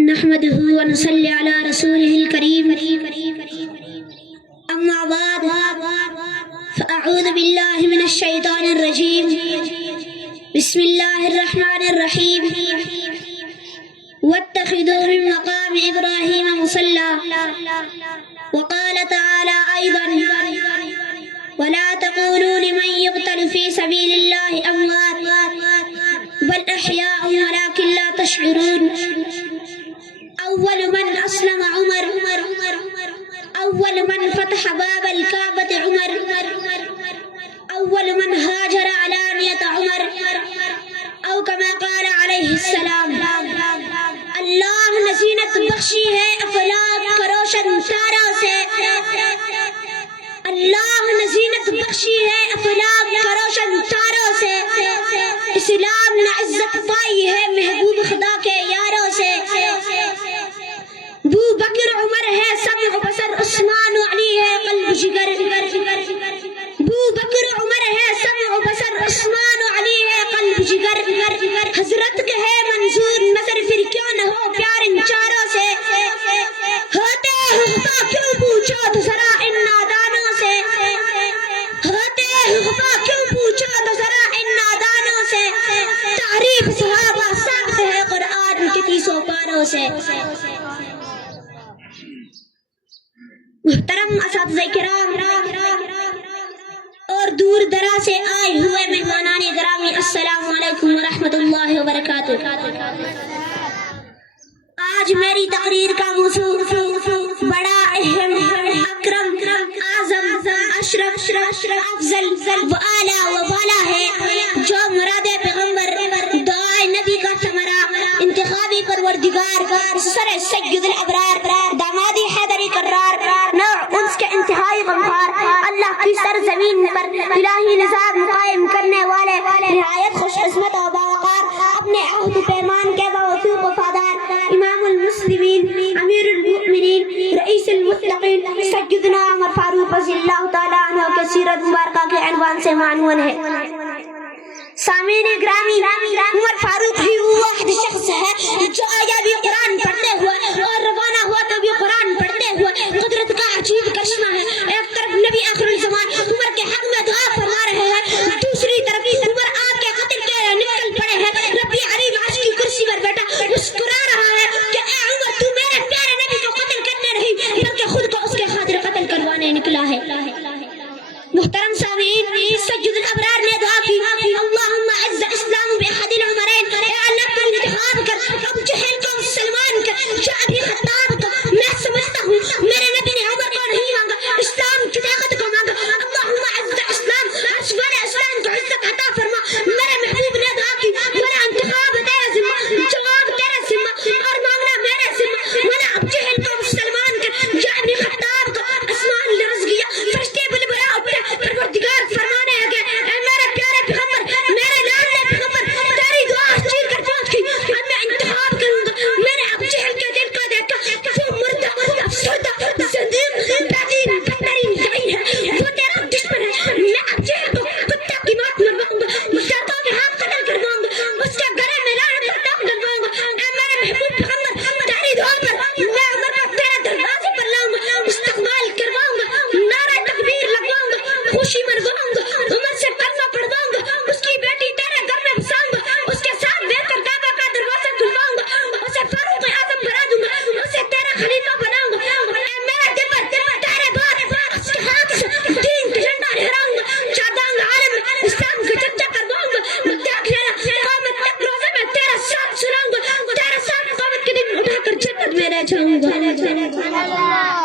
نحمده ونصلي على رسوله الكريم أما بعد فأعوذ بالله من الشيطان الرجيم بسم الله الرحمن الرحيم واتخذوا من مقام إبراهيم مصلى وقال تعالى أيضا ولا تقولوا لمن يقتل في سبيل الله أموات بل أحياء ولكن لا تشعرون أول من أسلم عمر أول من فتح باب الكعبة عمر أول من هاجر علانية عمر أو كما قال عليه السلام اللہ نے زینت بخشی ہے افلاک کا روشن تاروں سے اللہ نے زینت بخشی ہے افلاک کا روشن تاروں سے اسلام نے عزت پائی ہے محبوب خدا کے یاروں سے ابو بکر عمر ہے سمع بصر عثمان و علی ہے قلب جگر ابو بکر عمر ہے سمع بصر عثمان و علی ہے قلب جگر حضرت کے ہے منظور نظر پھر کیوں نہ ہو پیار ان چاروں سے ہوتے خفا کیوں پوچھو تو ذرا ان نادانوں سے ہوتے خفا کیوں پوچھو تو ذرا ان نادانوں سے تعریف صحابہ سخت ہے قرآن کے 30 پاروں سے محترم اساتذہ کرام اور دور دراز سے آئے ہوئے مہمانان گرامی السلام علیکم ورحمۃ اللہ وبرکاتہ آج میری تقریر کا موضوع بڑا اہم اکرم اعظم اشرف افضل و اعلیٰ و بالا ہے جو مراد پیغمبر دعائے نبی کا ثمرہ انتخابی پروردگار سر سید الابرار دامادی حیدری کرار نوع انس کے انتہائی غمخوار اللہ کی سرزمین پر الہی نظام قائم کرنے والے نہایت خوش قسمت و باوقار اپنے عہد و پیمان کے باوثوق وفادار امام المسلمین امیر المؤمنین رئیس المتقین سیدنا عمر فاروق رضی اللہ تعالیٰ عنہ کے سیرت مبارکہ کے عنوان سے معنون ہے سامعین گرامی عمر فاروق ہی وہ واحد شخص ہے جو آیا بھی قرآن پڑھتے ہوئے اور روانہ ہوا تو بھی قرآن پڑھتے ہوئے قدرت کا عجیب کرشمہ ہے ایک طرف نبی آخر الزمان عمر کے حق میں دعا فرما رہے ہیں دوسری طرف عمر آپ کے قتل کے نکل پڑے ہیں ربی علی عرش کی کرسی پر بیٹھا مسکرا رہا ہے کہ اے عمر تو میرے پیارے نبی کو قتل کرنے نہیں بلکہ خود کو اس کے خاطر قتل کروانے نکلا ہے محترم سامعین سید الابرار نے دعا کی اللہم اعز اسلام باحد العمرین اے اللہ تو انتخاب کر ابو جہل کو مسلمان کر یا ابی خطاب کو میں سمجھتا ہوں میرے نبی نے عمر کو نہیں مانگا اسلام کی طاقت کو مانگا اللہم اعز اسلام عرش والے اسلام کو عزت عطا فرما میرے محبوب نے دعا کی میرا انتخاب تیرا ذمہ جواب تیرا ذمہ اور مانگنا میرے ذمہ میرا ابو جہل کو مسلمان کر یا ابی خطاب کو آسمان لرز گیا فرشتے بلبلا اٹھے پروردگار فرمانے لگے اے میرے پیارے پیغمبر میرے لاڈلے پیغمبر تیری دعا چیر کر پہنچ گئی اب میں انتخاب کروں گا میرے ابو جہل کے دل کو دیکھا وہ مردہ افسردہ زندیق بدین بدترین لعین ہے وہ تیرا دشمن ہے میں ابو جہل کو کتا کی موت مرواؤں گا مشرقوں کے ہاتھ قتل کرواؤں گا اس کے گلے میں لعنت کا ٹوک ڈلواؤں گا اے میرے محبوب پیغمبر تیری دعا پر میں عمر کو تیرے دروازے پر لاؤں گا استقبال کرواؤں گا نعرہ تکبیر لگواؤں گا خوشی منواؤں گا عمر سے کلمہ پڑھواؤں گا اس کی بیٹی تیرے گھر میں بساؤں گا اس کے ساتھ بیٹھ کر کعبہ کا دروازہ کھلواؤں گا اسے فاروق اعظم بنا دوں گا اسے تیرا خلیفہ بناؤں گا اے میرے دل پر تیرے بعد اس کے ہاتھ سے دین کا جھنڈا لہراؤں گا شادانگ عالم میں اسلام کا چرچا کرواؤں گا قیامت تک روزے میں تیرا ساتھ سناؤں گا تیرے ساتھ قیامت کے دن اٹھا کر جنت میں لے جاؤں گا